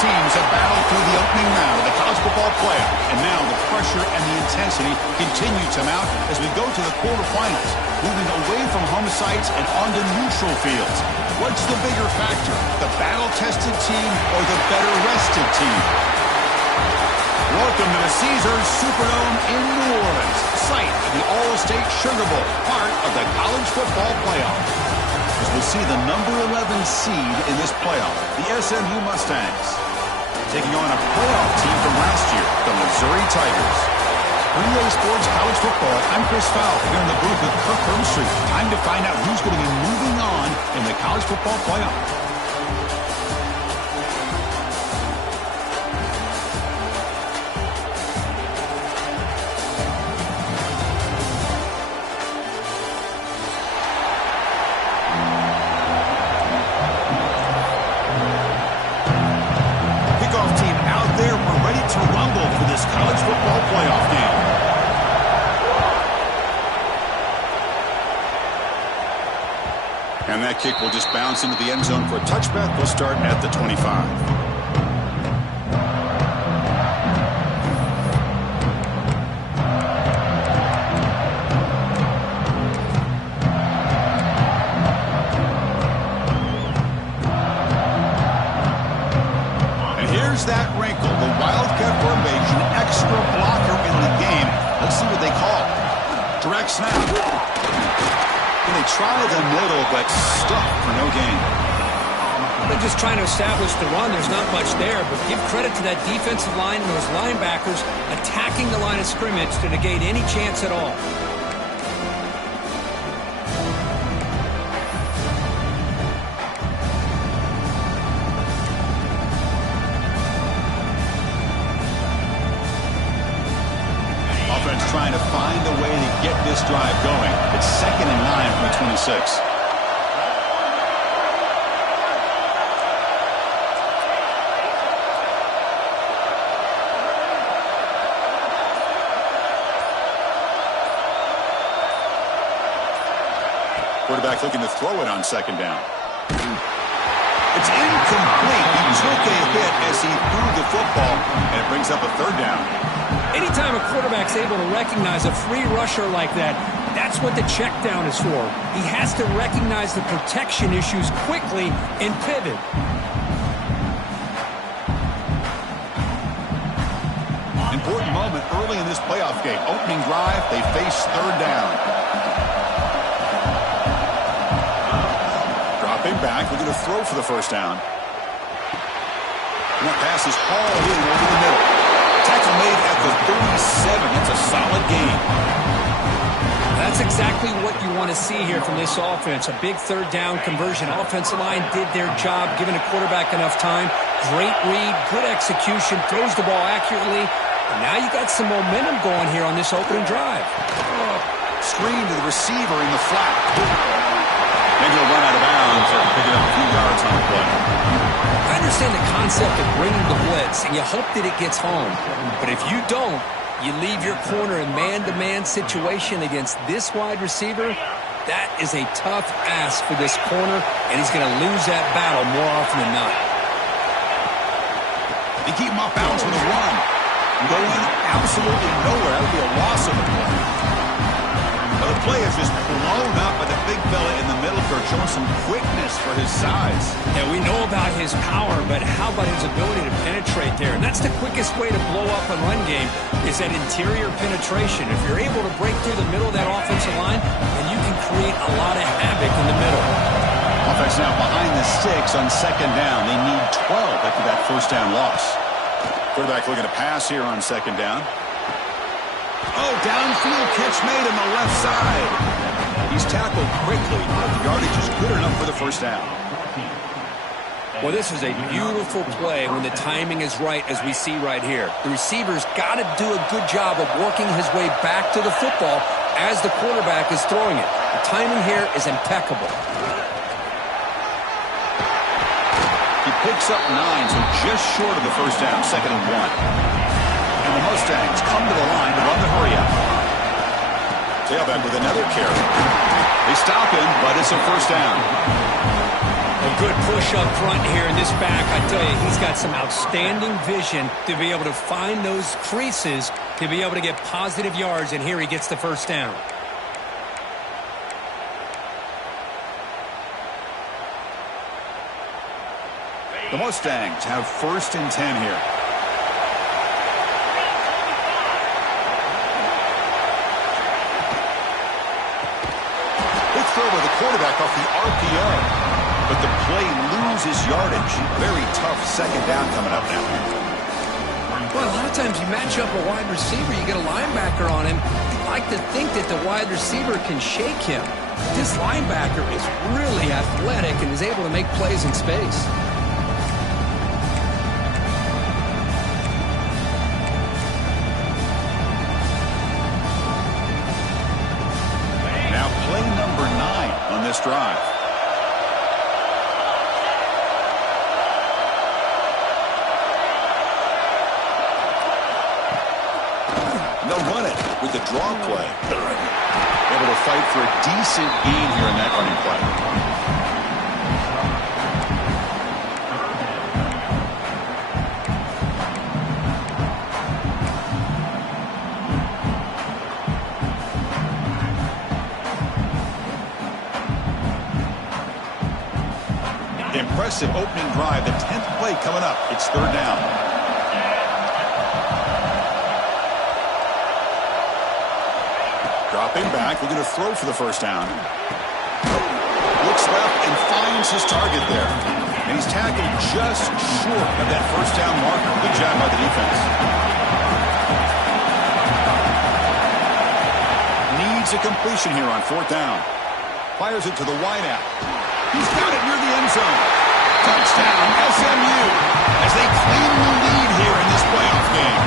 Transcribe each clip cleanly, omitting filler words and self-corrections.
teams have battled through the opening round of the college football playoff, and now the pressure and the intensity continue to mount as we go to the quarterfinals, moving away from home sites and onto neutral fields. What's the bigger factor, the battle-tested team or the better-rested team? Welcome to the Caesars Superdome in New Orleans, site of the All-State Sugar Bowl, part of the college football playoff. As we see the number 11 seed in this playoff, the SMU Mustangs, taking on a playoff team from last year, the Missouri Tigers. For EA Sports College Football, I'm Chris Fowle here in the booth with Kirk Herbstreit. Time to find out who's going to be moving on in the college football playoff. And that kick will just bounce into the end zone for a touchback. We'll start at the 25. That wrinkle, the Wildcat formation, extra blocker in the game. Let's see what they call. Direct snap. And they try the middle, but stuck for no gain. They're just trying to establish the run. There's not much there, but give credit to that defensive line and those linebackers attacking the line of scrimmage to negate any chance at all. Trying to find a way to get this drive going. It's 2nd and 9 from the 26. Quarterback looking to throw it on 2nd down. It's incomplete. He took a hit as he threw the football, and it brings up a 3rd down. Anytime a quarterback's able to recognize a free rusher like that, that's what the check down is for. He has to recognize the protection issues quickly and pivot. Important moment early in this playoff game. Opening drive, they face 3rd down. Dropping back, looking to throw for the 1st down. And that pass is hauled in over the middle. Tackle made at the 37. That's a solid gain. That's exactly what you want to see here from this offense. A big 3rd down conversion. Offensive line did their job, giving a quarterback enough time. Great read, good execution, throws the ball accurately. And now you got some momentum going here on this opening drive. Screen to the receiver in the flat. And he'll run out of bounds after picking up a few yards on the play. I understand the concept of bringing the blitz, and you hope that it gets home. But if you don't, you leave your corner in man-to-man situation against this wide receiver. That is a tough ask for this corner, and he's going to lose that battle more often than not. They keep him off balance with a run. Going absolutely nowhere. That would be a loss of the play. Well, the play is just blown up by the big fella in the middle, showing some quickness for his size. Yeah, we know about his power, but how about his ability to penetrate there? And that's the quickest way to blow up a run game, is that interior penetration. If you're able to break through the middle of that offensive line, then you can create a lot of havoc in the middle. Offense now behind the 6 on 2nd down. They need 12 after that 1st down loss. Quarterback looking to pass here on 2nd down. Oh, downfield catch made on the left side. He's tackled quickly, but the yardage is good enough for the 1st down. Well, this is a beautiful play when the timing is right, as we see right here. The receiver's got to do a good job of working his way back to the football as the quarterback is throwing it. The timing here is impeccable. He picks up 9, so just short of the 1st down, 2nd and 1. And the Mustangs come to the line to run the hurry-up. Tailback with another carry. They stop him, but it's a 1st down. A good push up front here in this back. I tell you, he's got some outstanding vision to be able to find those creases to be able to get positive yards, and here he gets the first down. The Mustangs have 1st and 10 here. Big throw by the quarterback off the RPO. But the play loses yardage. Very tough 2nd down coming up now. Well, a lot of times you match up a wide receiver, you get a linebacker on him. You like to think that the wide receiver can shake him. This linebacker is really athletic and is able to make plays in space. Play number 9 on this drive. And they'll run it with the draw play. Able to fight for a decent gain here in that running play. Impressive opening drive. The 10th play coming up. It's 3rd down. Dropping back. Looking to throw for the first down. Looks left and finds his target there. And he's tackled just short of that first down marker. Good job by the defense. Needs a completion here on 4th down. Fires it to the wideout. He's got it near the end zone. Touchdown, SMU, as they claim the lead here in this playoff game.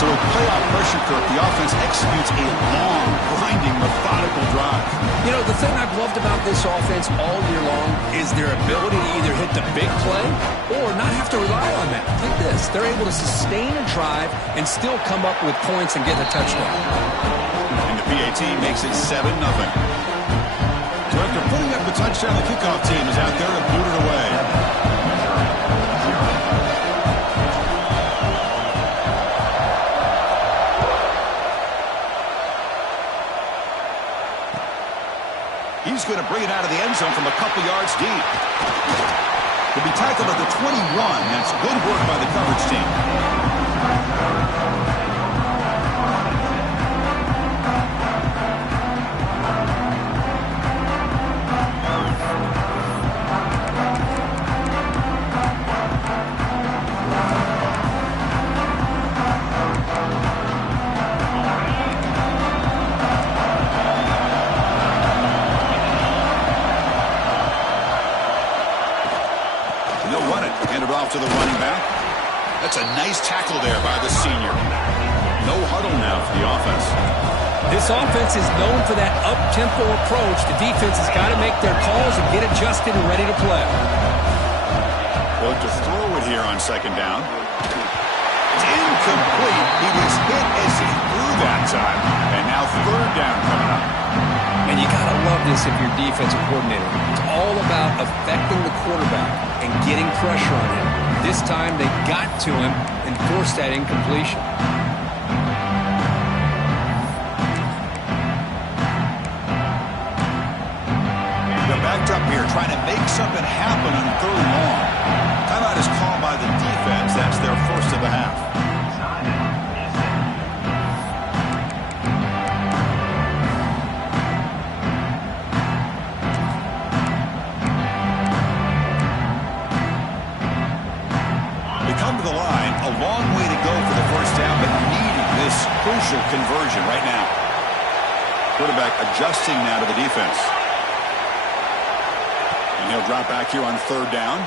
So with playoff pressure, Kirk, the offense executes a long, grinding, methodical drive. You know, the thing I've loved about this offense all year long is their ability to either hit the big play or not have to rely on that. Look at this. They're able to sustain a drive and still come up with points and get a touchdown. And the PAT makes it 7-0. So after putting up the touchdown, the kickoff team is out there to boot it away. He's going to bring it out of the end zone from a couple yards deep. He'll be tackled at the 21. That's good work by the coverage team. To the running back. That's a nice tackle there by the senior. No huddle now for the offense. This offense is known for that up-tempo approach. The defense has got to make their calls and get adjusted and ready to play. Going to throw it here on 2nd down. It's incomplete. He was hit as he threw that time. And now 3rd down coming up. And you got to love this if you're defensive coordinator. It's all about affecting the quarterback and getting pressure on him. This time they got to him and forced that incompletion. They're backed up here trying to make something happen on 3rd and long. Timeout is called by the defense. That's their first of the half. Crucial conversion right now. Quarterback adjusting now to the defense. And he'll drop back here on 3rd down.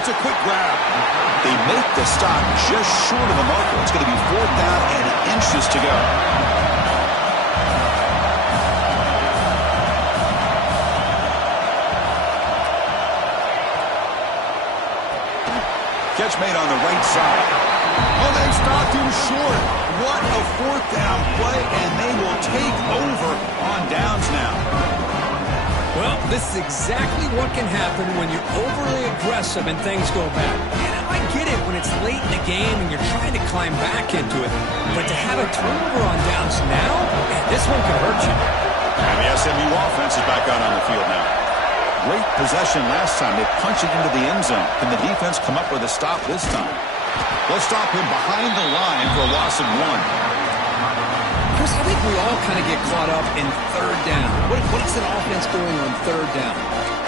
It's a quick grab. They make the stop just short of the marker. It's going to be 4th down and inches to go. Catch made on the right side. Oh, they stopped him short. What a 4th down play, and they will take over on downs now. Well, this is exactly what can happen when you're overly aggressive and things go bad. And I get it when it's late in the game and you're trying to climb back into it. But to have a turnover on downs now, man, this one could hurt you. And the SMU offense is back out on the field now. Great possession last time. They punch it into the end zone. Can the defense come up with a stop this time? They'll stop him behind the line for a loss of 1. Chris, I think we all kind of get caught up in third down. What is an offense doing on third down?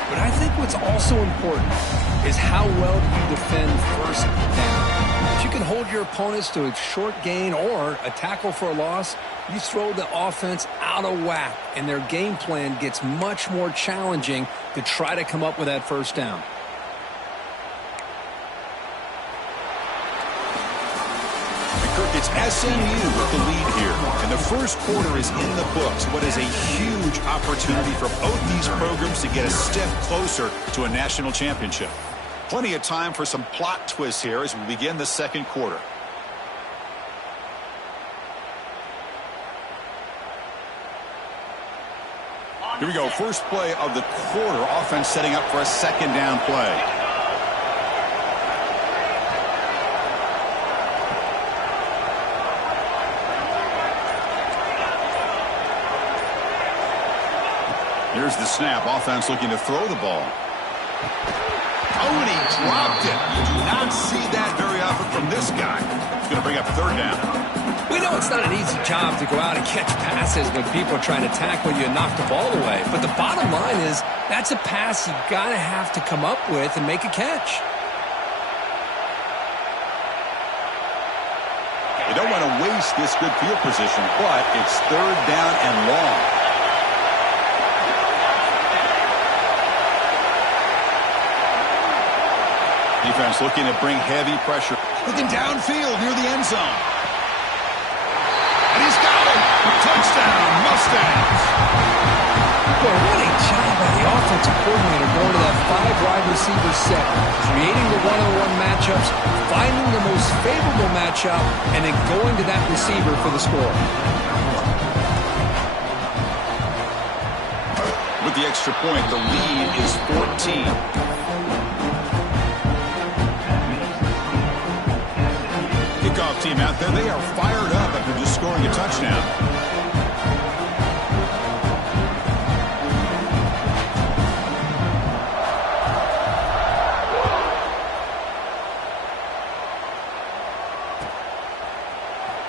But I think what's also important is how well you defend first down. If you can hold your opponents to a short gain or a tackle for a loss, you throw the offense out of whack, and their game plan gets much more challenging to try to come up with that first down. It's SMU with the lead here, and the first quarter is in the books. What is a huge opportunity for both these programs to get a step closer to a national championship. Plenty of time for some plot twists here as we begin the second quarter. Here we go, first play of the quarter. Offense setting up for a second down play. Here's the snap. Offense looking to throw the ball. Oh, and he dropped it. You do not see that very often from this guy. He's going to bring up third down. We know it's not an easy job to go out and catch passes when people are trying to tackle you and knock the ball away. But the bottom line is that's a pass you got to have to come up with and make a catch. You don't want to waste this good field position, but it's third down and long. Defense looking to bring heavy pressure. Looking downfield near the end zone. And he's got it. Touchdown, Mustangs. Boy, what a job by the offensive coordinator going to that 5-wide receiver set, creating the one-on-one matchups, finding the most favorable matchup, and then going to that receiver for the score. With the extra point, the lead is 14. Kickoff team out there, they are fired up after just scoring a touchdown.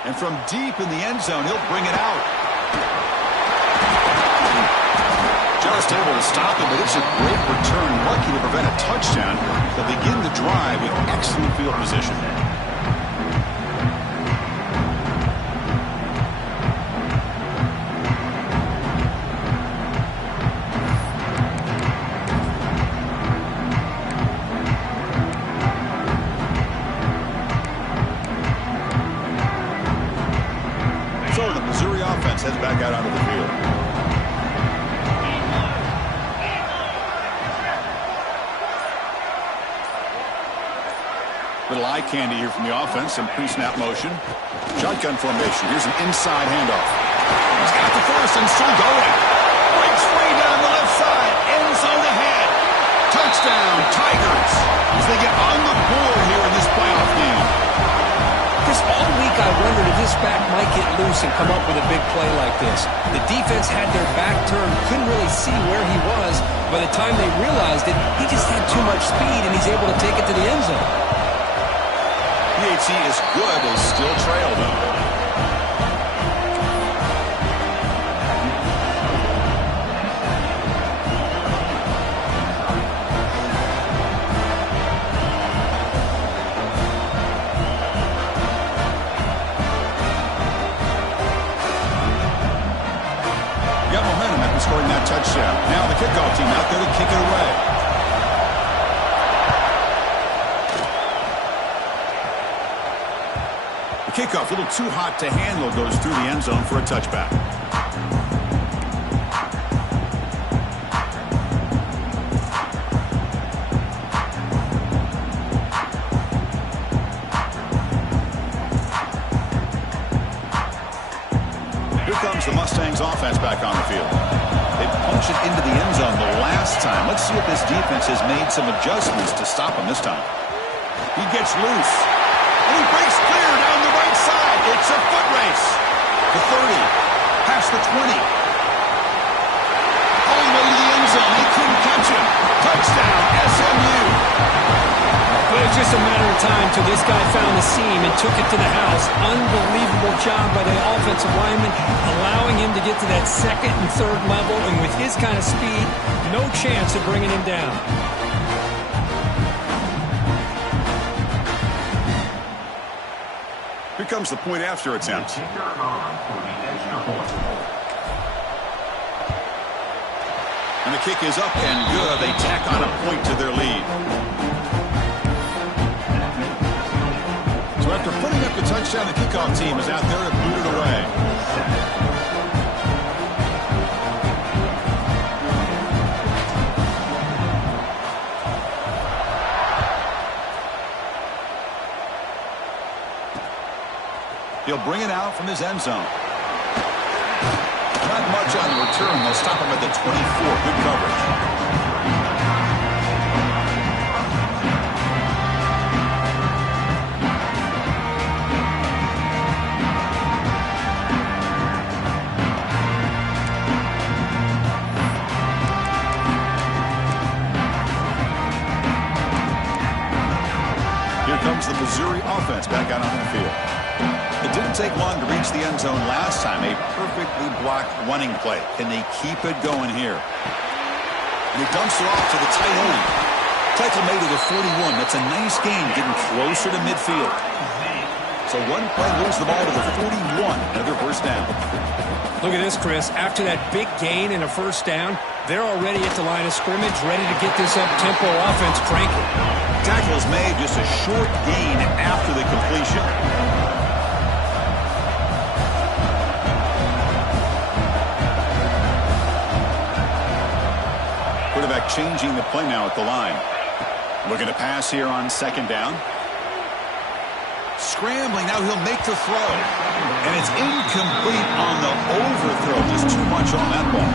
And from deep in the end zone, he'll bring it out. Just able to stop it, but it's a great return. Lucky to prevent a touchdown. They'll begin the drive with excellent field position. So the Missouri offense heads back out onto the field. Little eye candy here from the offense. Some pre-snap motion. Shotgun formation. Here's an inside handoff. He's got the first and still going. Breaks free down the left side. End zone ahead. Touchdown, Tigers. As they get on the board here in this playoff game. Chris, all week I wondered if this back might get loose and come up with a big play like this. The defense had their back turned, couldn't really see where he was. By the time they realized it, he just had too much speed, and he's able to take it to the end zone. PHC is good. They still trail, though. Scoring that touchdown. Now the kickoff team out there to kick it away. The kickoff, a little too hot to handle, goes through the end zone for a touchback. Here comes the Mustangs offense back on the field. They launched it into the end zone the last time. Let's see if this defense has made some adjustments to stop him this time. He gets loose. And he breaks clear down the right side. It's a foot race. The 30. Past the 20. All the way to the end zone. They couldn't catch him. Touchdown, SMU. Well, it was just a matter of time till this guy found the seam and took it to the house. Unbelievable job by the offensive lineman, allowing him to get to that second and third level. And with his kind of speed, no chance of bringing him down. Here comes the point after attempt. And the kick is up and good. They tack on a point to their lead. So after putting up the touchdown, the kickoff team is out there to boot it away. He'll bring it out from his end zone. Not much on the return. They'll stop him at the 24. Good coverage. Here comes the Missouri offense back out on the field. It didn't take long to reach the end zone last time. A perfectly blocked running play. Can they keep it going here? And he dumps it off to the tight end. Tackle made to the 41. That's a nice gain, getting closer to midfield. So one play moves the ball to the 41. Another first down. Look at this, Chris. After that big gain and a first down, they're already at the line of scrimmage, ready to get this up-tempo offense cranking. Tackle is made, just a short gain after the completion. Quarterback changing the play now at the line. Looking to pass here on second down. Scrambling, now he'll make the throw. And it's incomplete on the overthrow. Just too much on that ball.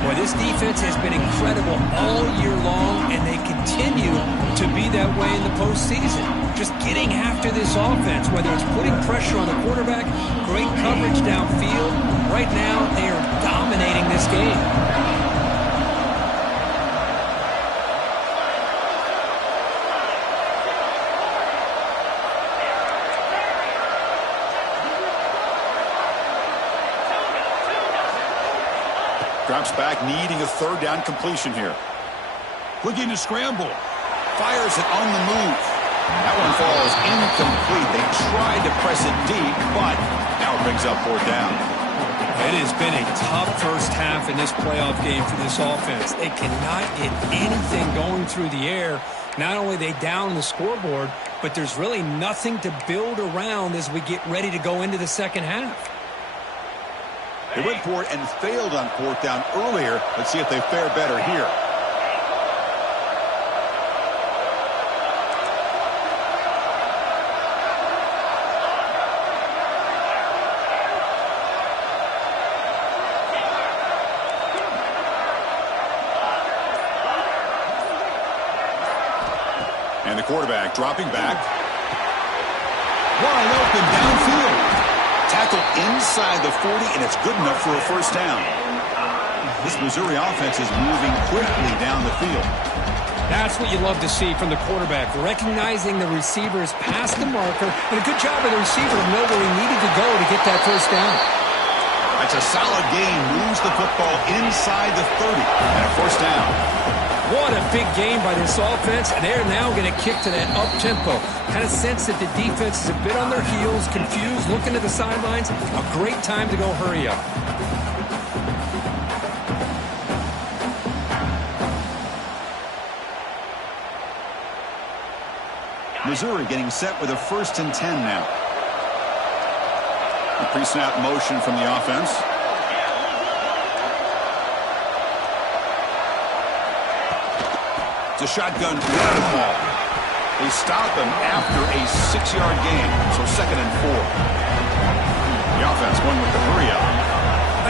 Boy, this defense has been incredible all year long, and they continue to be that way in the postseason. Just getting after this offense, whether it's putting pressure on the quarterback, great coverage downfield. Right now, they are dominating this game. Drops back, needing a third down completion here. Looking to scramble. Fires it on the move. That one falls incomplete. They tried to press it deep, but now it brings up fourth down. It has been a tough first half in this playoff game for this offense. They cannot get anything going through the air. Not only are they down the scoreboard, but there's really nothing to build around as we get ready to go into the second half. They went for it and failed on fourth down earlier. Let's see if they fare better here. And the quarterback dropping back. Wide open downfield. Tackle inside the 40, and it's good enough for a first down. This Missouri offense is moving quickly down the field. That's what you love to see from the quarterback, recognizing the receivers past the marker, and a good job of the receiver to know where he needed to go to get that first down. That's a solid gain. Moves the football inside the 30, and a first down. What a big game by this offense, and they're now going to kick to that up-tempo. Kind of sense that the defense is a bit on their heels, confused, looking to the sidelines. A great time to go hurry up. Missouri getting set with a 1st and 10 now. A pre-snap motion from the offense. It's a shotgun run ball. They stop him after a 6-yard gain, so 2nd and 4. The offense going with the hurry up.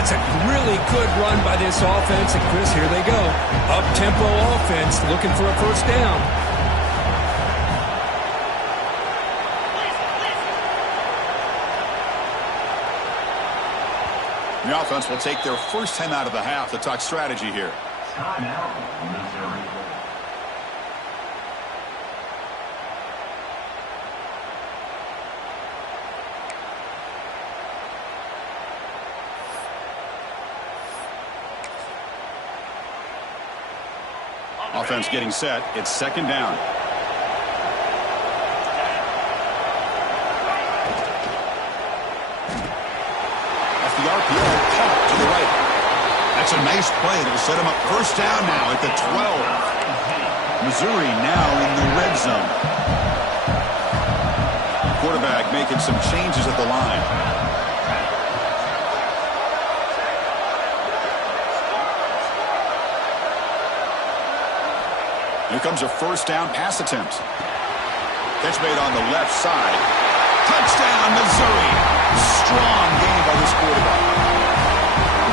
That's a really good run by this offense. And, Chris, here they go. Up-tempo offense looking for a first down. The offense will take their first time out of the half to talk strategy here. Timeout, Missouri. Offense getting set. It's second down. Off the RPO, caught to the right. That's a nice play. It'll set him up first down now at the 12. Missouri now in the red zone. Quarterback making some changes at the line. Here comes a first down pass attempt. Catch made on the left side. Touchdown, Missouri. Strong game by this quarterback.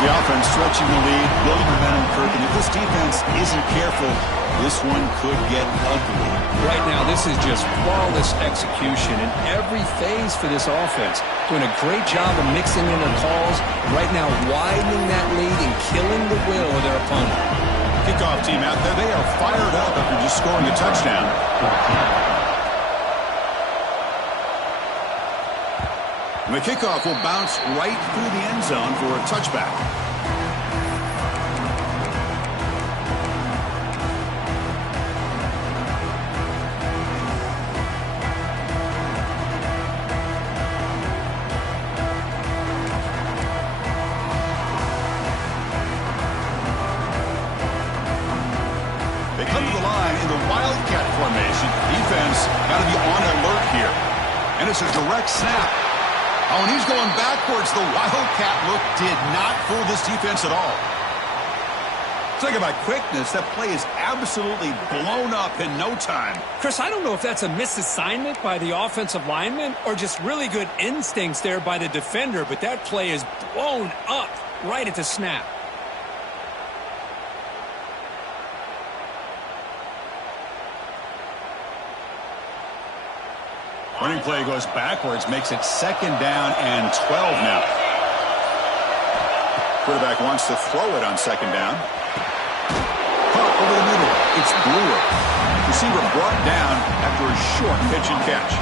The offense stretching the lead, building momentum, Kirk. And if this defense isn't careful, this one could get ugly. Right now, this is just flawless execution in every phase for this offense. Doing a great job of mixing in their calls. Right now, widening that lead and killing the will of their opponent. Kickoff team out there. They are fired up after just scoring a touchdown. And the kickoff will bounce right through the end zone for a touchback. They come to the line in the Wildcat formation. Defense got to be on alert here. And it's a direct snap. Oh, and he's going backwards. The Wildcat look did not fool this defense at all. Talk about quickness. That play is absolutely blown up in no time. Chris, I don't know if that's a misassignment by the offensive lineman or just really good instincts there by the defender, but that play is blown up right at the snap. Running play goes backwards, makes it second down and 12 now. Quarterback wants to throw it on second down. Caught over the middle. It's Brewer. Receiver brought down after a short pitch and catch.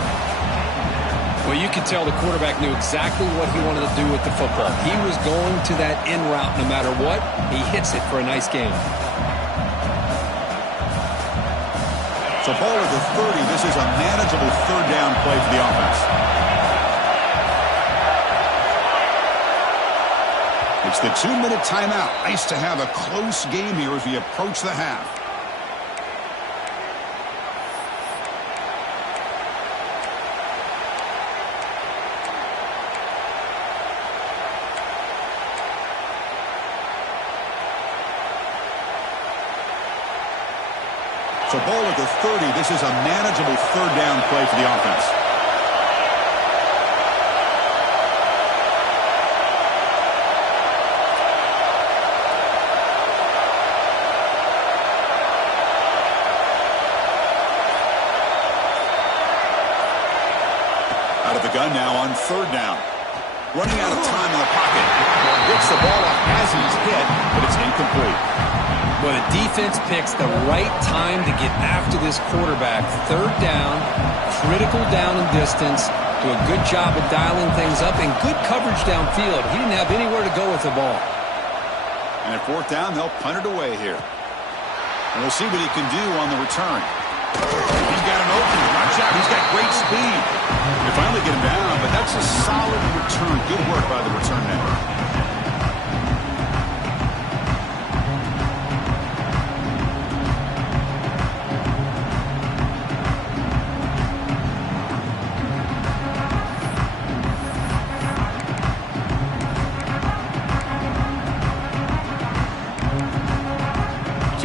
Well, you can tell the quarterback knew exactly what he wanted to do with the football. He was going to that in route no matter what. He hits it for a nice gain. So ball at the 30. This is a manageable third down play for the offense. It's the 2-minute timeout. Nice to have a close game here as we approach the half. So ball at the 30. This is a manageable third down play for the offense. Out of the gun now on third down. Running out of time in the pocket. Gets the ball off as he's hit, but it's incomplete. But a defense picks the right time to get after this quarterback. Third down, critical down and distance. Do a good job of dialing things up and good coverage downfield. He didn't have anywhere to go with the ball. And at fourth down, they'll punt it away here. And we'll see what he can do on the return. He's got an opening. Watch out. He's got great speed. They finally get him down, but that's a solid return. Good work by the return man.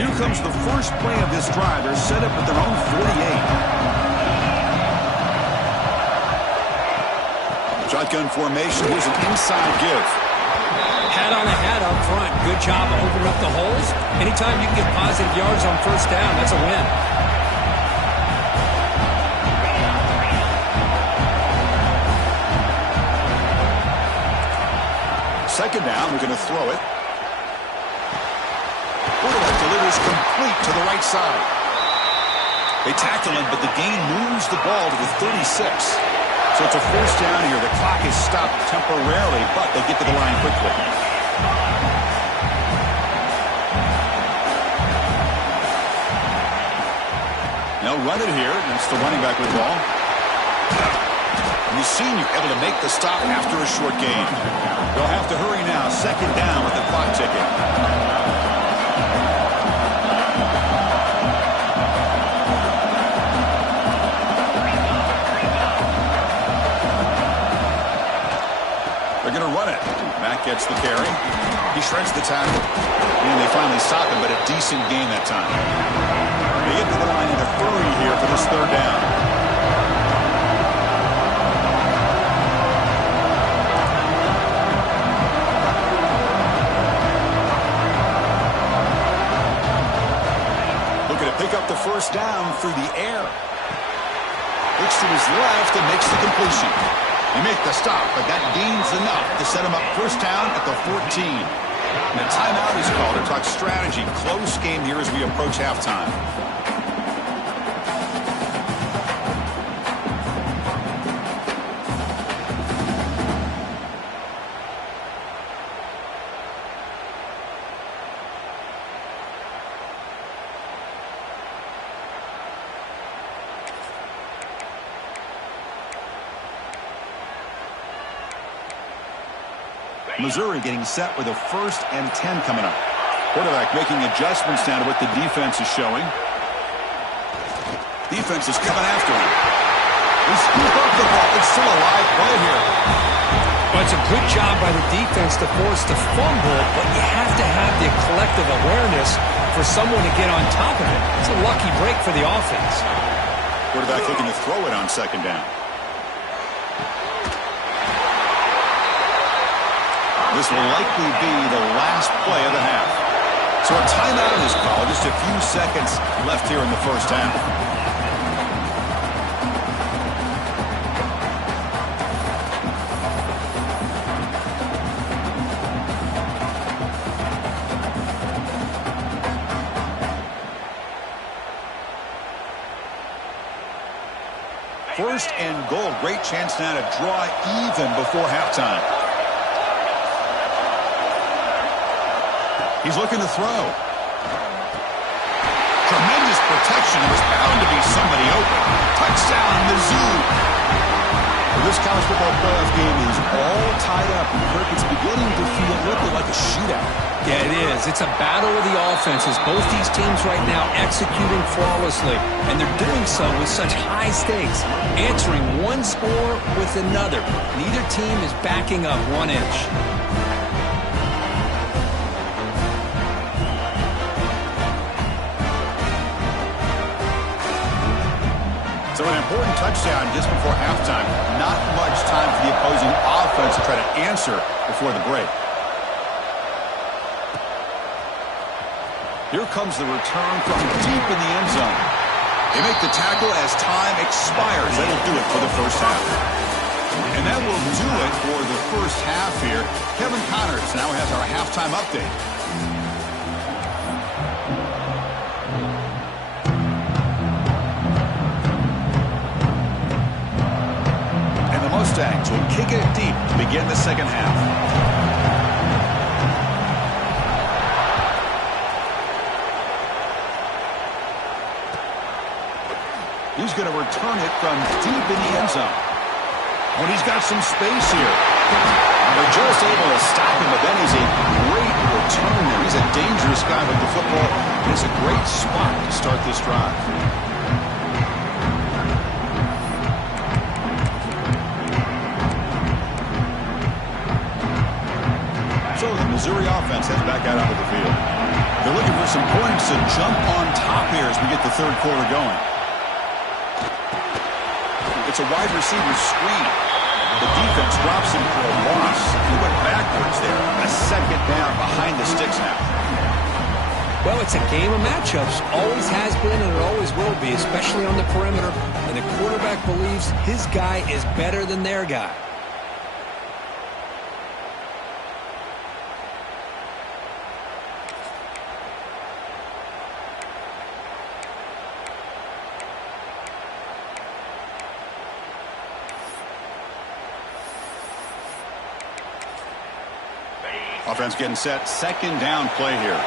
Here comes the first play of this drive. They're set up at their own 48. Shotgun formation. Here's an inside give. Had Right on the head up front. Good job of opening up the holes. Anytime you can get positive yards on first down, that's a win. Second down, we're going to throw it. Quarterback delivers complete to the right side. They tackle him, but the gain moves the ball to the 36. So it's a first down here. The clock is stopped temporarily, but they get to the line quickly. Now run it here. That's the running back with the ball. And the senior able to make the stop after a short gain. They'll have to hurry now. Second down with the clock ticking. They're going to run it. Matt gets the carry. He shreds the tackle. And they finally stop him, but a decent gain that time. They get to the line in a hurry here for this third down. Pick up the first down through the air. Looks to his left and makes the completion. They make the stop, but that gains enough to set him up first down at the 14. And a timeout is called to talk strategy. Close game here as we approach halftime. Missouri getting set with a 1st and 10 coming up. Quarterback making adjustments now to what the defense is showing. Defense is coming after him. He scooped up the ball. It's still a live play here. Well, it's a good job by the defense to force the fumble, but you have to have the collective awareness for someone to get on top of it. It's a lucky break for the offense. Quarterback looking to throw it on second down. This will likely be the last play of the half. So a timeout is called. Just a few seconds left here in the first half. First and goal. Great chance now to draw even before halftime. He's looking to throw. Tremendous protection. There was bound to be somebody open. Touchdown, Mizzou. Well, this college football playoff game is all tied up. Kirk, it's beginning to feel a little bit like a shootout. Yeah, it is. It's a battle of the offenses. Both these teams right now executing flawlessly, and they're doing so with such high stakes, answering one score with another. Neither team is backing up 1 inch. So an important touchdown just before halftime. Not much time for the opposing offense to try to answer before the break. Here comes the return from deep in the end zone. They make the tackle as time expires. That'll do it for the first half. And that will do it for the first half here. Kevin Connors now has our halftime update. Mustangs will kick it deep to begin the second half. He's going to return it from deep in the end zone. When he's got some space here. They're just able to stop him, but then he's a great return there. He's a dangerous guy with the football. It's a great spot to start this drive. So the Missouri offense heads back out onto the field. They're looking for some points to jump on top here as we get the third quarter going. It's a wide receiver screen. The defense drops him for a loss. He went backwards there. A 2nd it's a game of matchups. Always has been and it always will be, especially on the perimeter. And the quarterback believes his guy is better than their guy. Offense getting set. Second down play here.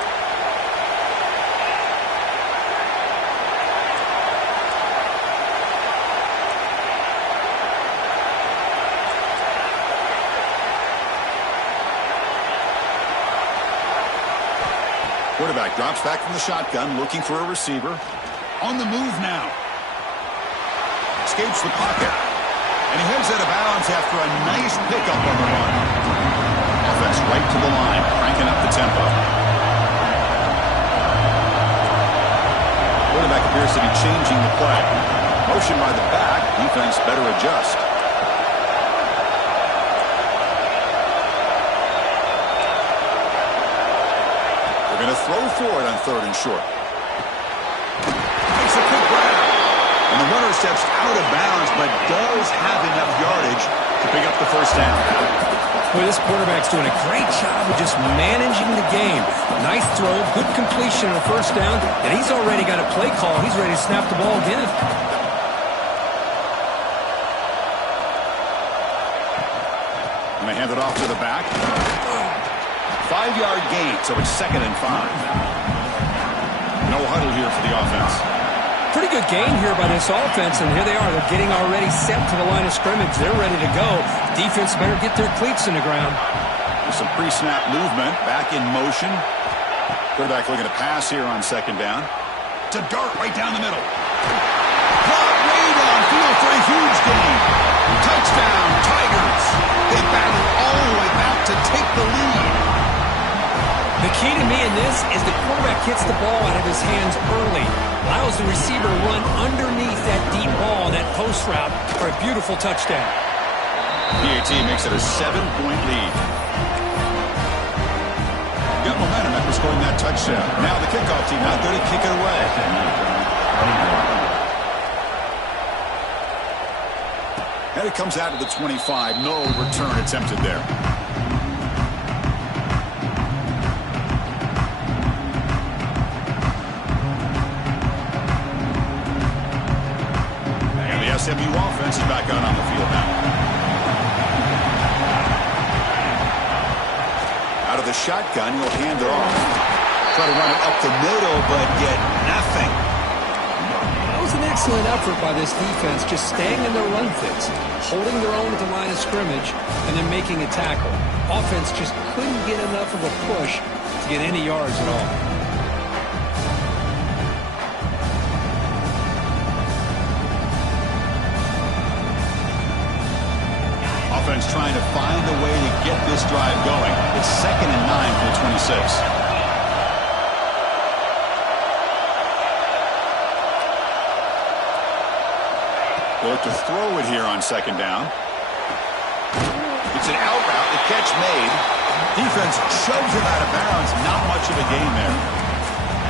Quarterback drops back from the shotgun, looking for a receiver. On the move now. Escapes the pocket. And he heads out of bounds after a nice pickup on the run. Offense right to the line, cranking up the tempo. Quarterback appears to be changing the play. Motion by the back, defense better adjust. They're going to throw for it on 3rd and short. Makes a quick grab. And the runner steps out of bounds, but does have enough yardage to pick up the first down. Boy, this quarterback's doing a great job of just managing the game. Nice throw, good completion on a first down, and he's already got a play call. He's ready to snap the ball again. And they hand it off to the back. 5-yard gain, so it's 2nd and 5. No huddle here for the offense. Pretty good gain here by this offense, and here they are. They're getting already set to the line of scrimmage. They're ready to go. Defense better get their cleats in the ground. With some pre-snap movement, back in motion. Quarterback looking to pass here on 2nd down. To dart right down the middle. Caught way downfield for a huge gain. Touchdown, Tigers. They battle all the way back to take the lead. The key to me in this is the quarterback gets the ball out of his hands early. Allows the receiver to run underneath that deep ball, that post route, for a beautiful touchdown. PAT makes it a 7-point lead. Got momentum after scoring that touchdown. Now the kickoff team not going to kick it away. And it comes out to the 25. No return attempted there. SMU offense is back out on the field now. Out of the shotgun, he'll hand it off. Try to run it up the middle, but get nothing. That was an excellent effort by this defense, just staying in their run fits, holding their own at the line of scrimmage, and then making a tackle. Offense just couldn't get enough of a push to get any yards at all. Offense trying to find a way to get this drive going. It's 2nd and 9 for the 26. They'll look to throw it here on 2nd down. It's an out route. The catch made. Defense shoves it out of bounds. Not much of a gain there.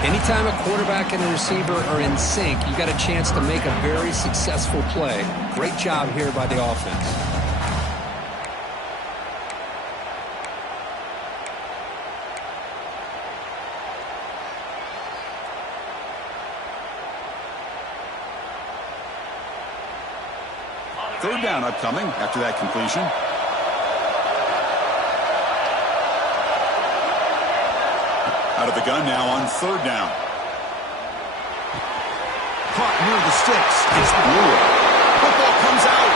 Anytime a quarterback and a receiver are in sync, you got a chance to make a very successful play. Great job here by the offense. Third down upcoming after that completion. Out of the gun now on 3rd down. Caught near the sticks. It's Brewer. Football comes out.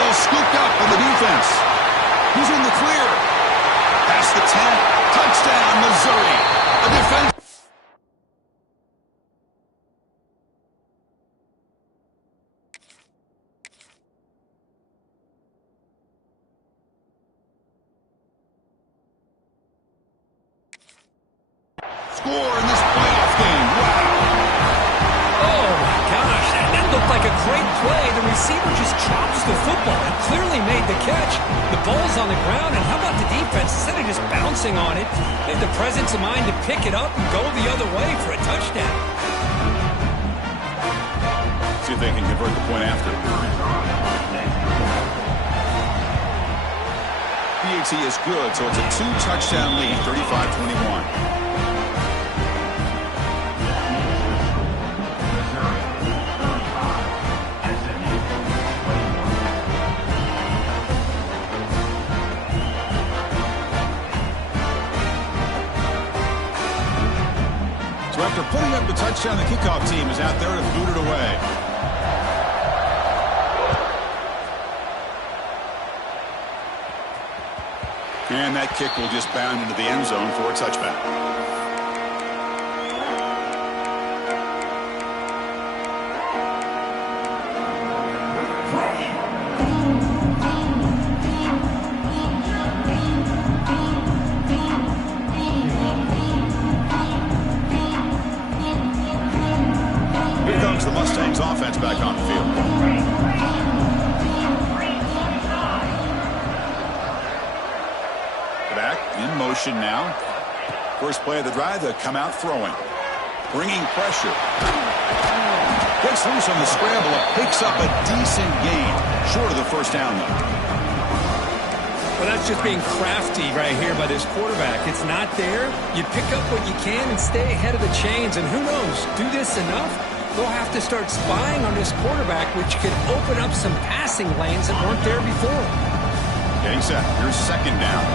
Ball scooped up on the defense. He's in the clear. Past the 10. Touchdown, Missouri. A defense. Score in this playoff game. Wow. Oh, my gosh. That looked like a great play. The receiver just chops the football and clearly made the catch. The ball's on the ground, and how about the defense? Instead of just bouncing bouncing on it. They had the presence of mind to pick it up and go the other way for a touchdown. See if they can convert the point after. PAT is good, so it's a 2-touchdown lead, 35-21. So after putting up the touchdown, the kickoff team is out there to boot it away. And that kick will just bound into the end zone for a touchback. Here comes the Mustangs offense back on the field. Back in motion now. First play of the drive, they come out throwing. Bringing pressure. Gets loose on the scramble. It picks up a decent gain. Short of the first down, though. Well, that's just being crafty right here by this quarterback. It's not there. You pick up what you can and stay ahead of the chains. And who knows, do this enough, they'll have to start spying on this quarterback, which could open up some passing lanes that weren't there before. Getting set. Here's second down.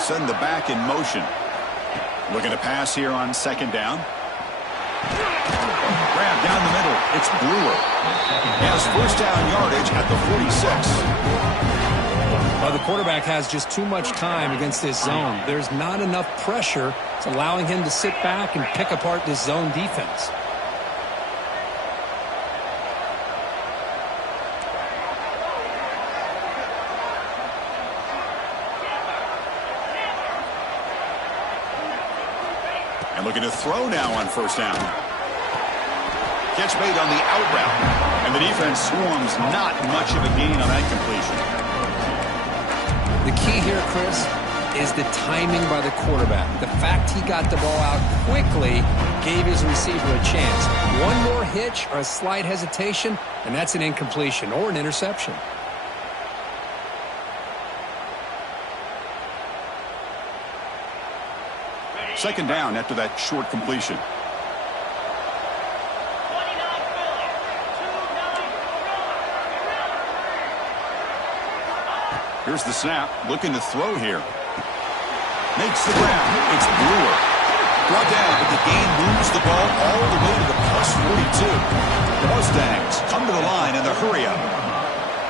Send the back in motion. Looking to pass here on second down. Grab down the middle. It's Brewer. Has first down yardage at the 46. Well, the quarterback has just too much time against this zone. There's not enough pressure. It's allowing him to sit back and pick apart this zone defense. And looking to throw now on first down. Catch made on the out route. And the defense swarms, not much of a gain on that completion. The key here, Chris, is the timing by the quarterback. The fact he got the ball out quickly gave his receiver a chance. One more hitch or a slight hesitation, and that's an incompletion or an interception. Second down after that short completion. Here's the snap. Looking to throw here. Makes the grab. It's Brewer. Brought down, but the gain moves the ball all the way to the plus 42. The Mustangs come to the line in the hurry-up.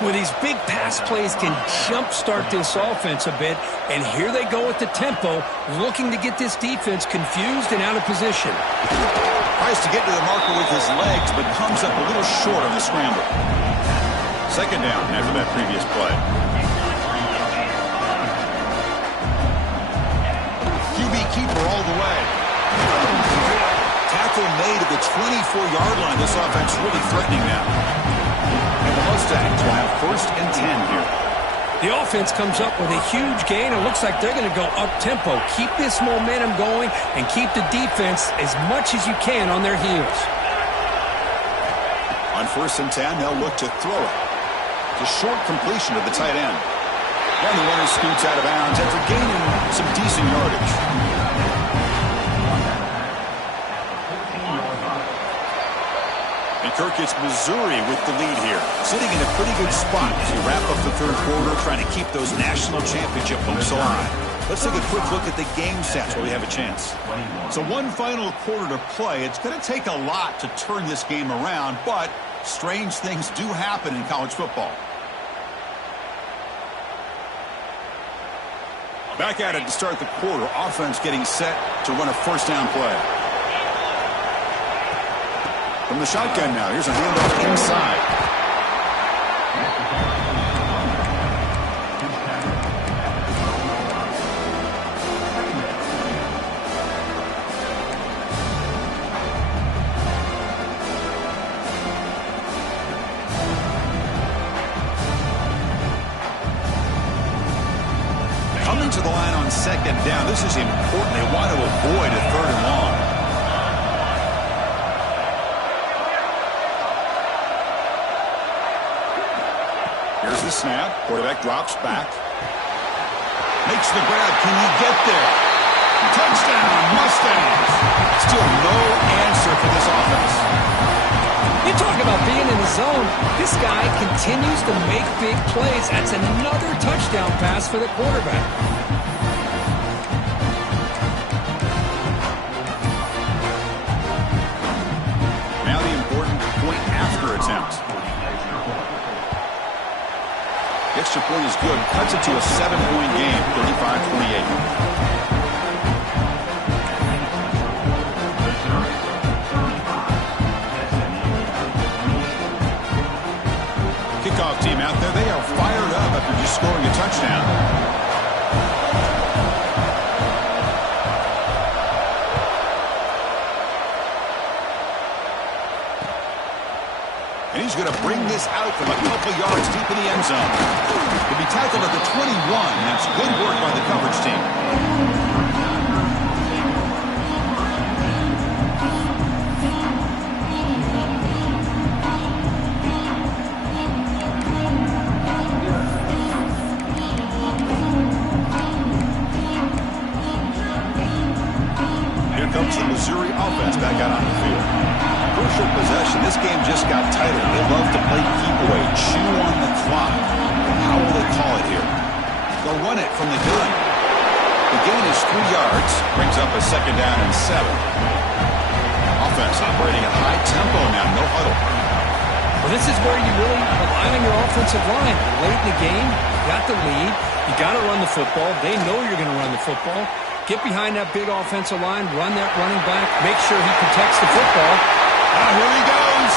Well, these big pass plays can jumpstart this offense a bit, and here they go at the tempo, looking to get this defense confused and out of position. Tries to get to the marker with his legs, but comes up a little short on the scramble. Second down after that previous play. QB keeper all the way. Tackle made at the 24-yard line. This offense really threatening now. And the Mustangs will have first and 10 here. The offense comes up with a huge gain. It looks like they're going to go up-tempo. Keep this momentum going and keep the defense as much as you can on their heels. On first and 10, they'll look to throw it. It's a short completion of the tight end. And the runner scoots out of bounds after gaining some decent yardage. And Kirk, it's Missouri with the lead here. Sitting in a pretty good spot as we wrap up the third quarter, trying to keep those national championship hopes alive. Let's take a quick look at the game stats while we have a chance. So one final quarter to play. It's going to take a lot to turn this game around, but strange things do happen in college football. Back at it to start the quarter. Offense getting set to run a first down play. From the shotgun now, here's a handoff inside. to the line on second down. This is important. They want to avoid a third and long. Here's the snap. Quarterback drops back. Makes the grab. Can he get there? Touchdown, Mustangs. Still no answer for this offense. You talk about being in the zone. This guy continues to make big plays. That's another touchdown pass for the quarterback. Now the important point after attempt. The extra point is good. Cuts it to a 7-point game, 35-28. Kickoff team out there. They are fired up after just scoring a touchdown. And he's going to bring this out from a couple yards deep in the end zone. He'll be tackled at the 21. That's good work by the coverage team. Comes the Missouri offense back out on the field. Crucial possession. This game just got tighter. They love to play keep away, chew on the clock. How will they call it here? They'll run it from the gun. The gain is 3 yards. Brings up a second down and 7. Offense operating at high tempo now. No huddle. Well, this is where you really rely on your offensive line. Late in the game, you got the lead. You got to run the football. They know you're going to run the football. Get behind that big offensive line, run that running back, make sure he protects the football. Here he goes.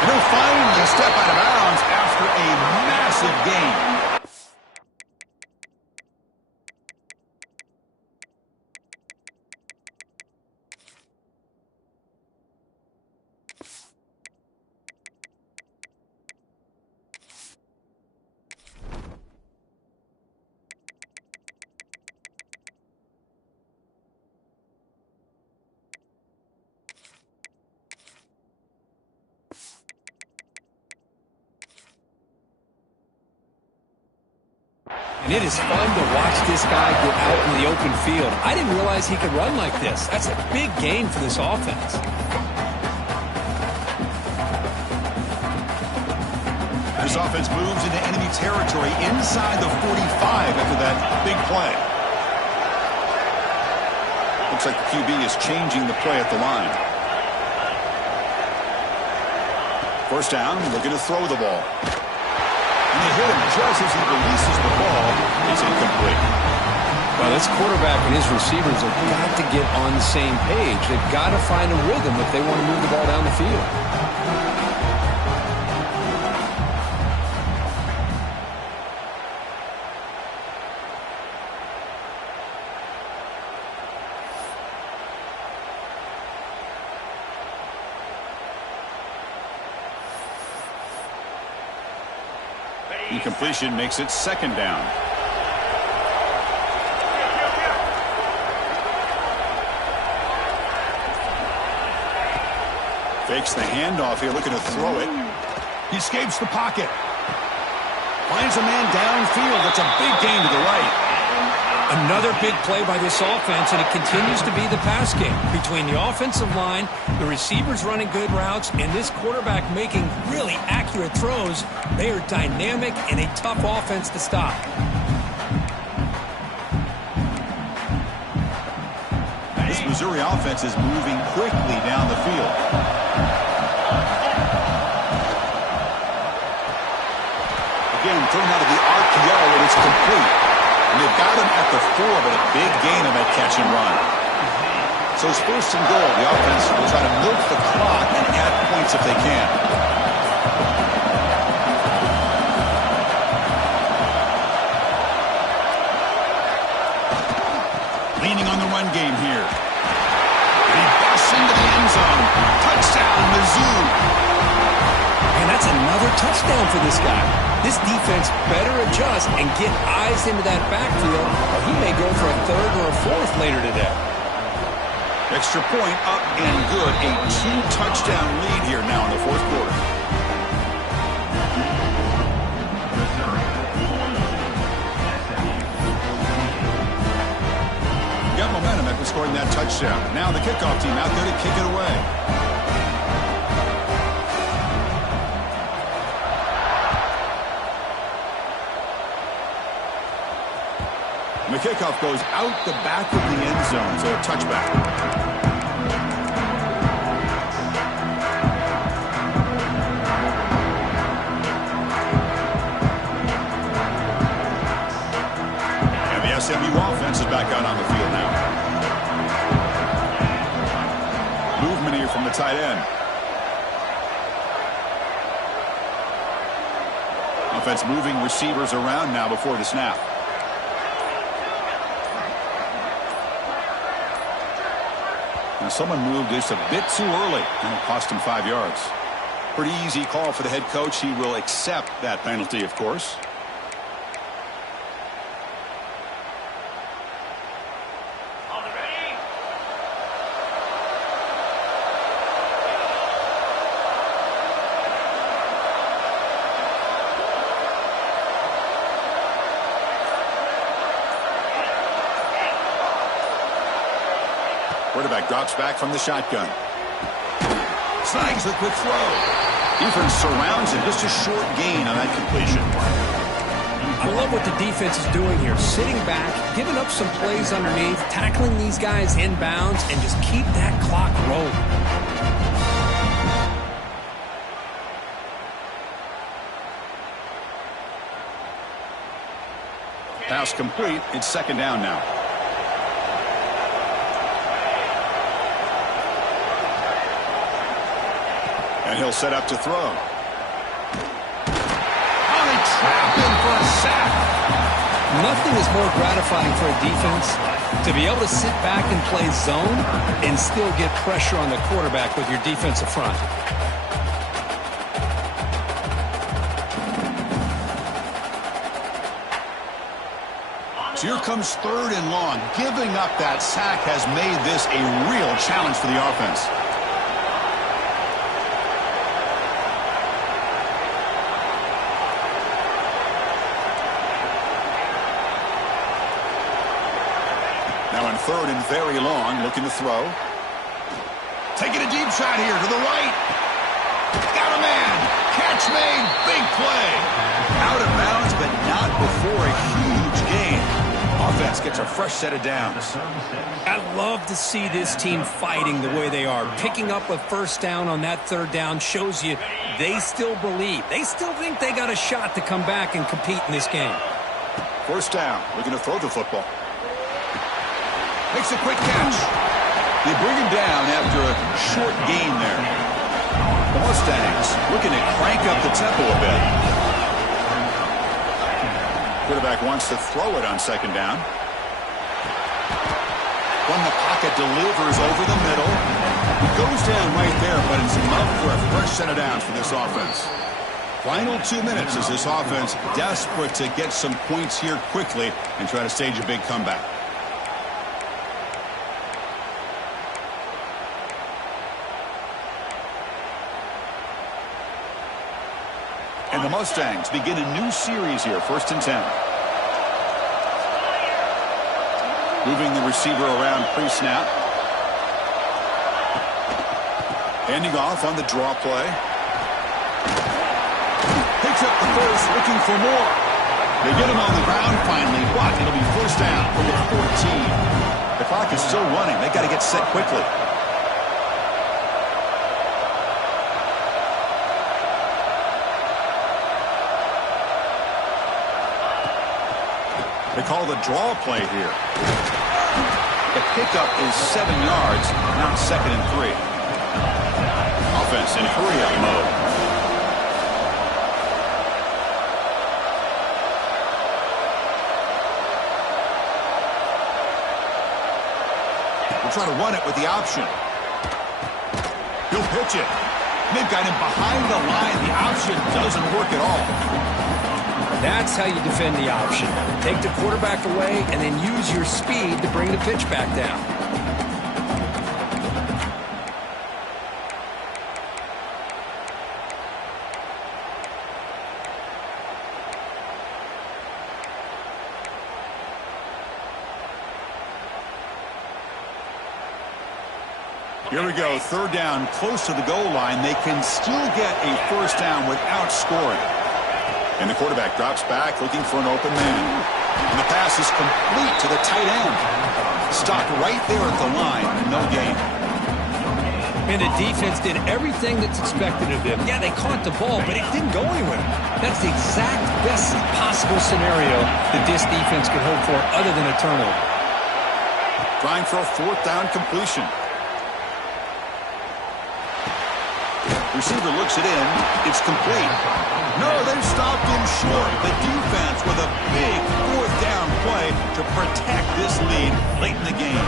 And he'll finally step out of bounds after a massive gain. And it is fun to watch this guy get out in the open field. I didn't realize he could run like this. That's a big gain for this offense. This offense moves into enemy territory inside the 45 after that big play. Looks like the QB is changing the play at the line. First down, looking to throw the ball. And they hit him just as he releases the ball. It's incomplete. Well, this quarterback and his receivers have got to get on the same page. They've got to find a rhythm if they want to move the ball down the field. Incompletion makes it second down. Fakes the handoff here, looking to throw it. He escapes the pocket. Finds a man downfield. That's a big gain to the right. Another big play by this offense, and it continues to be the pass game. Between the offensive line, the receivers running good routes, and this quarterback making really accurate throws, they are dynamic and a tough offense to stop. This Missouri offense is moving quickly down the field. Again, thrown out of the RPO, and it's complete. And they've got him at the 4, but a big gain on that catch and run. So it's first and goal. The offense will try to milk the clock and add points if they can. Leaning on the run game here. He busts into the end zone. Touchdown, Mizzou. And that's another touchdown for this guy. This defense better adjust and get eyes into that backfield, or he may go for a third or a fourth later today. Extra point up and good. A 2-touchdown lead here now in the fourth quarter. Got momentum after scoring that touchdown. Now the kickoff team out there to kick it away. And the kickoff goes out the back of the end zone, so a touchback. And the SMU offense is back out on the field now. Movement here from the tight end. Offense moving receivers around now before the snap. Now someone moved just a bit too early, and it cost him 5 yards. Pretty easy call for the head coach. He will accept that penalty, of course. Quarterback drops back from the shotgun. Snags the quick throw. Defense surrounds him. Just a short gain on that completion. I love what the defense is doing here. Sitting back, giving up some plays underneath, tackling these guys inbounds, and just keep that clock rolling. Pass complete. It's second down now. And he'll set up to throw. Oh, they trap him for a sack. Nothing is more gratifying for a defense to be able to sit back and play zone and still get pressure on the quarterback with your defensive front. So here comes third and long. Giving up that sack has made this a real challenge for the offense. Now in third and very long, looking to throw. Taking a deep shot here to the right. Got a man. Catch made. Big play. Out of bounds, but not before a huge gain. Offense gets a fresh set of downs. I love to see this team fighting the way they are. Picking up a first down on that third down shows you they still believe. They still think they got a shot to come back and compete in this game. First down. Looking to throw the football. Makes a quick catch. They bring him down after a short gain there. The Mustangs looking to crank up the tempo a bit. Quarterback wants to throw it on second down. When the pocket delivers over the middle. It goes down right there, but it's enough for a fresh set of downs for this offense. Final 2 minutes as this offense desperate to get some points here quickly and try to stage a big comeback. And the Mustangs begin a new series here, 1st and 10. Moving the receiver around pre-snap. Handing off on the draw play. Picks up the first, looking for more. They get him on the ground finally, but it'll be first down from the 14. The clock is still running. They got to get set quickly. They call the draw play here. The pickup is 7 yards, now 2nd and 3. Offense in hurry-up mode. We'll try to run it with the option. He'll pitch it. They've got him behind the line. The option doesn't work at all. That's how you defend the option. Take the quarterback away and then use your speed to bring the pitch back down. Here we go, third down, close to the goal line. They can still get a first down without scoring. And the quarterback drops back, looking for an open man. And the pass is complete to the tight end. Stopped right there at the line, no gain. And the defense did everything that's expected of them. Yeah, they caught the ball, but it didn't go anywhere. That's the exact best possible scenario that this defense could hope for other than a turnover. Trying for a fourth down completion. Receiver looks it in. It's complete. No, they've stopped him short. The defense with a big fourth down play to protect this lead late in the game.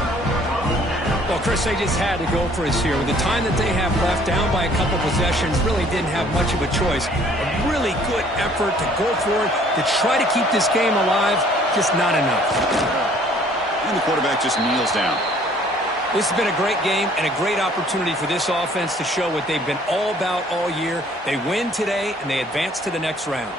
Well, Chris, they just had to go for us here. With the time that they have left, down by a couple possessions, really didn't have much of a choice. A really good effort to go for it, to try to keep this game alive, just not enough. And the quarterback just kneels down. This has been a great game and a great opportunity for this offense to show what they've been all about all year. They win today, and they advance to the next round.